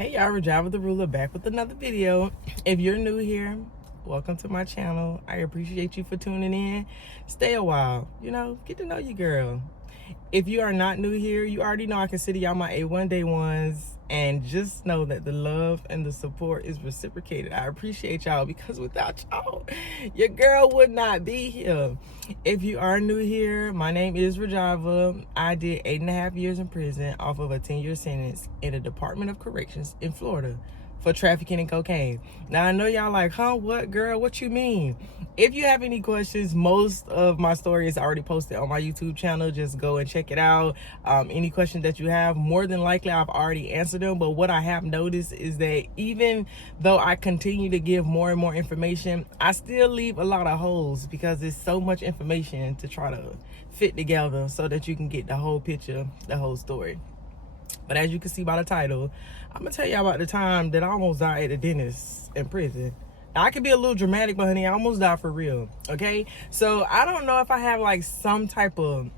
Hey y'all, Rajava the Ruler back with another video. If you're new here, welcome to my channel. I appreciate you for tuning in. Stay a while, get to know you, girl. If you are not new here, you already know I consider y'all my A1 day ones, and just know that the love and the support is reciprocated. I appreciate y'all because without y'all, your girl would not be here. If you are new here, my name is Rajava. I did 8.5 years in prison off of a 10-year sentence in the Department of Corrections in Florida for trafficking in cocaine. Now I know y'all like, what, girl, what you mean? If you have any questions, most of my story is already posted on my YouTube channel. Just go and check it out. Any questions that you have, more than likely I've already answered them. But what I have noticed is that even though I continue to give more and more information, I still leave a lot of holes because there's so much information to try to fit together so that you can get the whole picture, the whole story. But as you can see by the title, I'm gonna tell you about the time that I almost died at the dentist in prison. Now, I could be a little dramatic, but honey, I almost died for real, okay? So I don't know if I have like some type of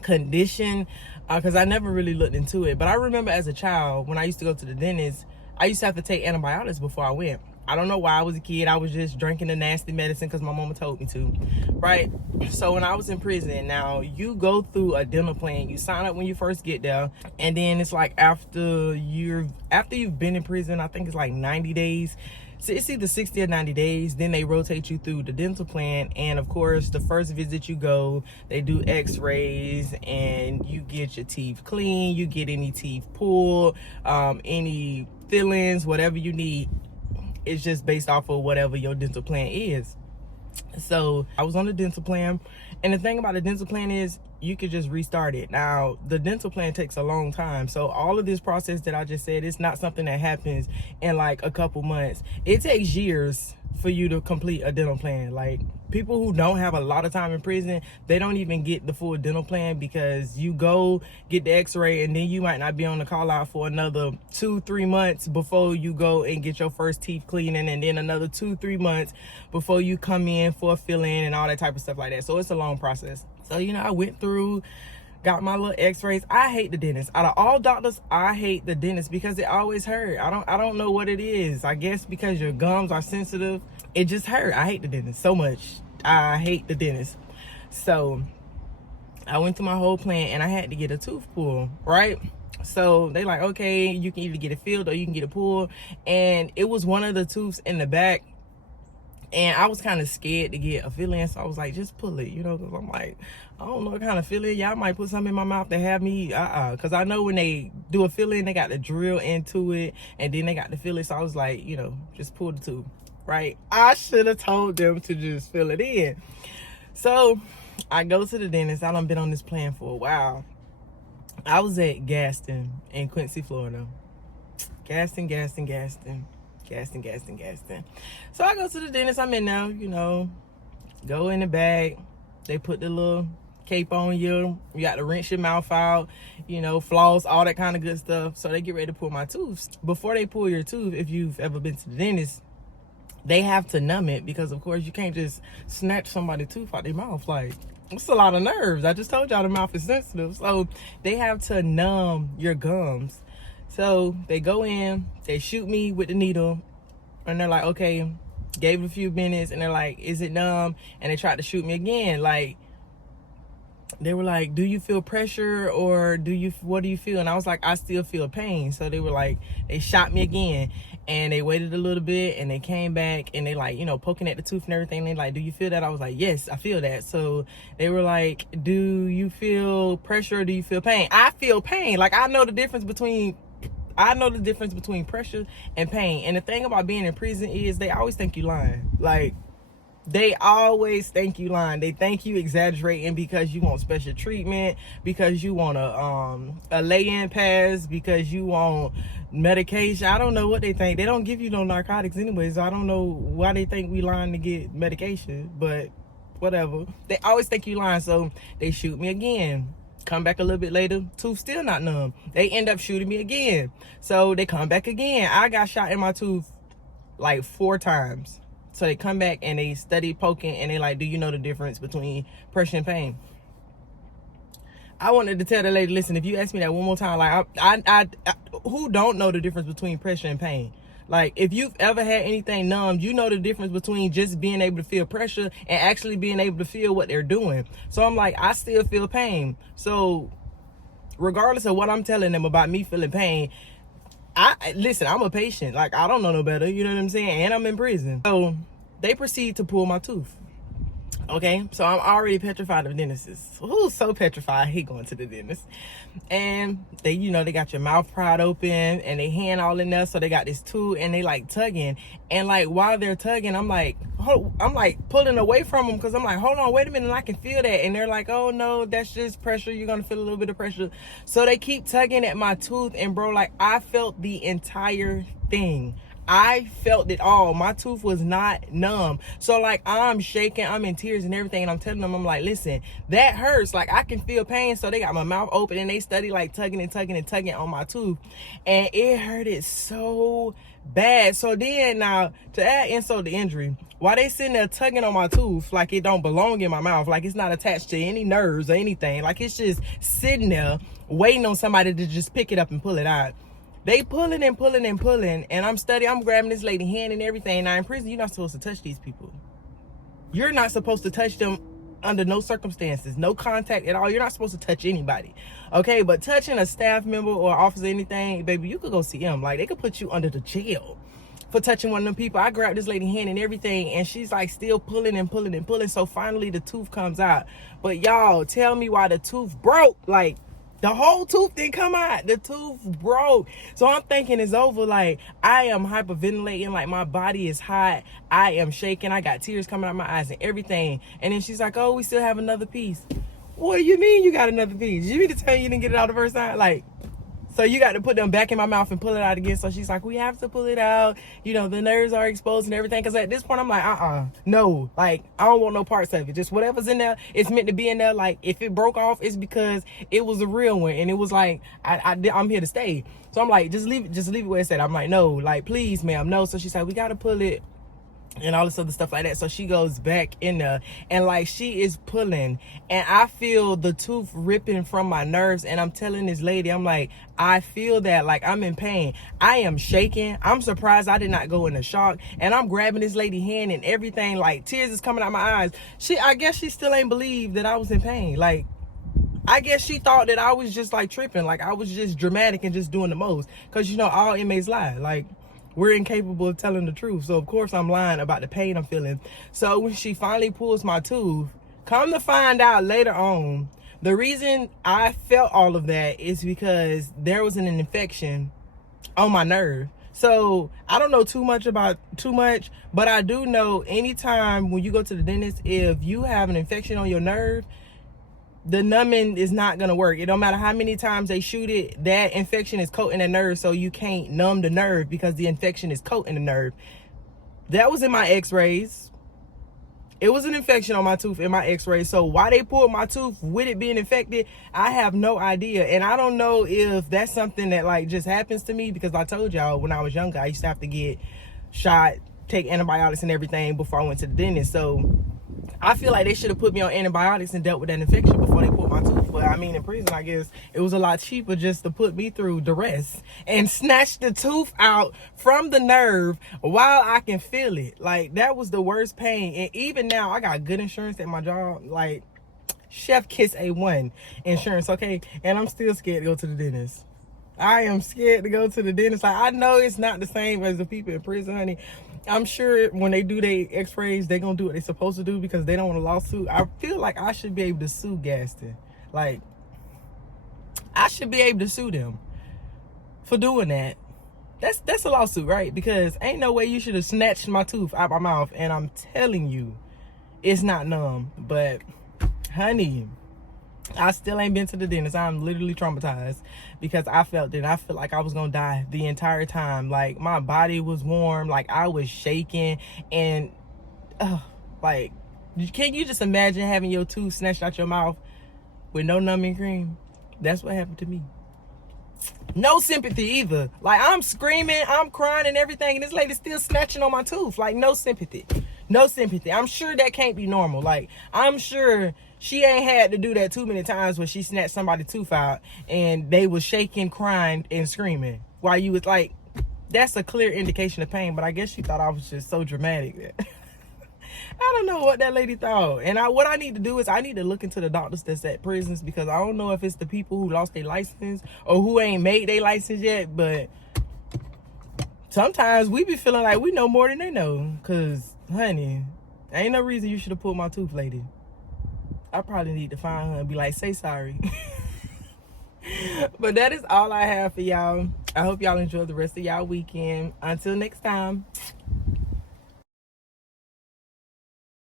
condition, because I never really looked into it. But I remember as a child, when I used to go to the dentist, I used to have to take antibiotics before I went. I don't know why. I was a kid. I was just drinking the nasty medicine because my mama told me to, right? So when I was in prison, now you go through a dental plan. You sign up when you first get there, and then it's like after you've been in prison, I think it's like 90 days. So it's either 60 or 90 days. Then they rotate you through the dental plan, and of course, the first visit you go, they do X-rays, and you get your teeth clean. You get any teeth pulled, any fillings, whatever you need. It's just based off of whatever your dental plan is. So I was on the dental plan, and the thing about the dental plan is you could just restart it. Now the dental plan takes a long time, so all of this process that I just said, it's not something that happens in like a couple months. It takes years for you to complete a dental plan. Like, people who don't have a lot of time in prison, they don't even get the full dental plan, because you go get the x-ray and then you might not be on the call out for another 2-3 months before you go and get your first teeth cleaning, and then another 2-3 months before you come in for a fill-in and all that type of stuff like that. So it's a long process. So I went through, got my little x-rays. I hate the dentist. Out of all doctors, I hate the dentist because it always hurt. I don't know what it is. I guess because your gums are sensitive, it just hurt. I hate the dentist so much. I hate the dentist. So I went through my whole plan, and I had to get a tooth pulled, right? So they like, okay, you can either get it filled or you can get it pulled. And it was one of the tooths in the back, and I was kind of scared to get a fill-in, so I was like, just pull it, because I'm like, I don't know what kind of fill-in. Y'all might put something in my mouth to have me, because I know when they do a fill-in, they got to drill into it, and then they got to fill it. So I was like, just pull the tube, right? I should have told them to just fill it in. So I go to the dentist. I done been on this plan for a while. I was at Gaston in Quincy, Florida. Gaston. So I go to the dentist. I'm in now, go in the bag. They put the little cape on you. You got to rinse your mouth out, floss, all that kind of good stuff. So they get ready to pull my tooth. Before they pull your tooth, if you've ever been to the dentist, they have to numb it, because of course you can't just snatch somebody's tooth out their mouth. Like, it's a lot of nerves. I just told y'all the mouth is sensitive. So they have to numb your gums. So they go in, they shoot me with the needle, and they're like, okay, gave it a few minutes, and they're like, is it numb? And they tried to shoot me again. Like, they were like, do you feel pressure, or what do you feel? And I was like, I still feel pain. So they were like, they shot me again, and they waited a little bit, and they came back, and they like, poking at the tooth and everything. They like, do you feel that? I was like, yes, I feel that. So they were like, do you feel pressure, or do you feel pain? I feel pain. Like, I know the difference between pressure and pain. And the thing about being in prison is they always think you lying. Like, they always think you lying. They think you exaggerating because you want special treatment, because you want a lay-in pass, because you want medication. I don't know what they think. They don't give you no narcotics anyways. So I don't know why they think we lying to get medication, but whatever. They always think you lying. So they shoot me again. Come back a little bit later, tooth still not numb. They end up shooting me again. So they come back again. I got shot in my tooth like 4 times. So they come back and they study poking, and they like, do you know the difference between pressure and pain? I wanted to tell the lady, listen, if you ask me that one more time, like, I who don't know the difference between pressure and pain? Like, if you've ever had anything numb, you know the difference between just being able to feel pressure and actually being able to feel what they're doing. So I'm like, I still feel pain. So regardless of what I'm telling them about me feeling pain, listen, I'm a patient. Like, I don't know no better, you know what I'm saying? And I'm in prison. So they proceed to pull my tooth. Okay, so I'm already petrified of dentists. Who's so petrified? I hate going to the dentist. And they, you know, they got your mouth pried open and they hand all in there. So they got this tool and they like tugging. And like while they're tugging, I'm like pulling away from them because I'm like, hold on, wait a minute, I can feel that. And they're like, oh no, that's just pressure. You're gonna feel a little bit of pressure. So they keep tugging at my tooth, and bro, like I felt the entire thing. I felt it all. My tooth was not numb. So like I'm shaking, I'm in tears and everything, and I'm telling them, I'm like, listen, that hurts. Like I can feel pain. So they got my mouth open and they study like tugging and tugging and tugging on my tooth. And it hurted so bad. So then now to add insult to injury, while they sitting there tugging on my tooth like it don't belong in my mouth, like it's not attached to any nerves or anything, like it's just sitting there waiting on somebody to just pick it up and pull it out. They pulling and pulling and pulling, and I'm grabbing this lady hand and everything. Now in prison, you're not supposed to touch these people. You're not supposed to touch them under no circumstances, no contact at all. You're not supposed to touch anybody, okay? But touching a staff member or officer, anything, baby, you could go see them. Like they could put you under the jail for touching one of them people. I grabbed this lady hand and everything, and she's like still pulling and pulling and pulling. So finally the tooth comes out. But y'all, tell me why the tooth broke. Like, the whole tooth didn't come out. The tooth broke. So I'm thinking it's over. Like, I am hyperventilating. Like, my body is hot. I am shaking. I got tears coming out my eyes and everything. And then she's like, oh, we still have another piece. What do you mean you got another piece? You mean to tell you didn't get it out the first time? Like, so you got to put them back in my mouth and pull it out again. So she's like, we have to pull it out. You know, the nerves are exposed and everything. Because at this point, I'm like, no. Like, I don't want no parts of it. Just whatever's in there, it's meant to be in there. Like, if it broke off, it's because it was a real one. And it was like, I'm here to stay. So I'm like, just leave it where it said. I'm like, no. Like, please, ma'am, no. So she's like, we got to pull it. And all this other stuff like that. So she goes back in there and like she is pulling, and I feel the tooth ripping from my nerves. And I'm telling this lady, I'm like, I feel that, like I'm in pain. I am shaking. I'm surprised I did not go into shock. And I'm grabbing this lady hand and everything, like tears is coming out my eyes. I guess she still ain't believe that I was in pain. Like, I guess she thought that I was just like tripping, like I was just dramatic and just doing the most. Cause you know, all inmates lie. Like, we're incapable of telling the truth. So of course I'm lying about the pain I'm feeling. So when she finally pulls my tooth, come to find out later on, the reason I felt all of that is because there was an infection on my nerve. So I don't know too much, but I do know anytime when you go to the dentist, if you have an infection on your nerve, the numbing is not gonna work. It don't matter how many times they shoot it, that infection is coating the nerve, so you can't numb the nerve because the infection is coating the nerve. That was in my x-rays. It was an infection on my tooth in my x-rays. So why they pulled my tooth with it being infected, I have no idea. And I don't know if that's something that like just happens to me, because I told y'all when I was younger, I used to have to get shot, take antibiotics and everything before I went to the dentist. So I feel like they should have put me on antibiotics and dealt with that infection before they pulled my tooth. But I mean, in prison, I guess it was a lot cheaper just to put me through duress and snatch the tooth out from the nerve while I can feel it. Like, that was the worst pain. And even now, I got good insurance at my job. Like, Chef Kiss A1 insurance, okay? And I'm still scared to go to the dentist. I am scared to go to the dentist. Like, I know it's not the same as the people in prison, honey. I'm sure when they do their x-rays, they're going to do what they're supposed to do because they don't want a lawsuit. I feel like I should be able to sue Gaston. Like, I should be able to sue them for doing that. That's a lawsuit, right? Because ain't no way you should have snatched my tooth out my mouth. And I'm telling you, it's not numb. But, honey, I still ain't been to the dentist. I'm literally traumatized because I felt it. I felt like I was gonna die the entire time. Like, my body was warm, like I was shaking, and like, can you just imagine having your tooth snatched out your mouth with no numbing cream? That's what happened to me. No sympathy either. Like, I'm screaming, I'm crying and everything, and this lady's still snatching on my tooth. Like, no sympathy. No sympathy. I'm sure that can't be normal. Like, I'm sure she ain't had to do that too many times when she snatched somebody's tooth out and they was shaking, crying, and screaming while you was like, that's a clear indication of pain. But I guess she thought I was just so dramatic that I don't know what that lady thought. And what I need to do is I need to look into the doctors that's at prisons, because I don't know if it's the people who lost their license or who ain't made their license yet, but sometimes we be feeling like we know more than they know. Cause, honey, ain't no reason you should have pulled my tooth, lady. I probably need to find her and be like, say sorry. But that is all I have for y'all. I hope y'all enjoy the rest of y'all weekend. Until next time.